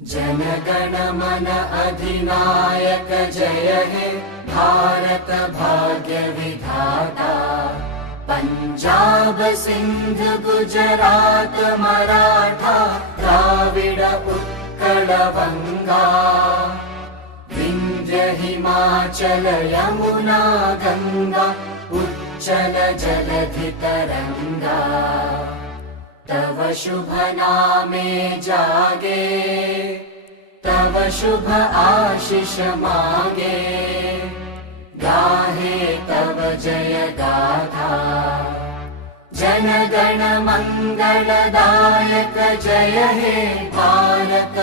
जनगण मन अधिनायक जय हे भारत भाग्य विधाता। पंजाब सिंध गुजरात मराठा द्राविड उत्कल बंगा। विंध्य हिमाचल यमुना गंगा उच्चल जलधि तरंगा। तव शुभ नामे जागे तव शुभ आशीष मागे। गाहे तव जय गाथा जनगण मंगलदायक जय हे भारत।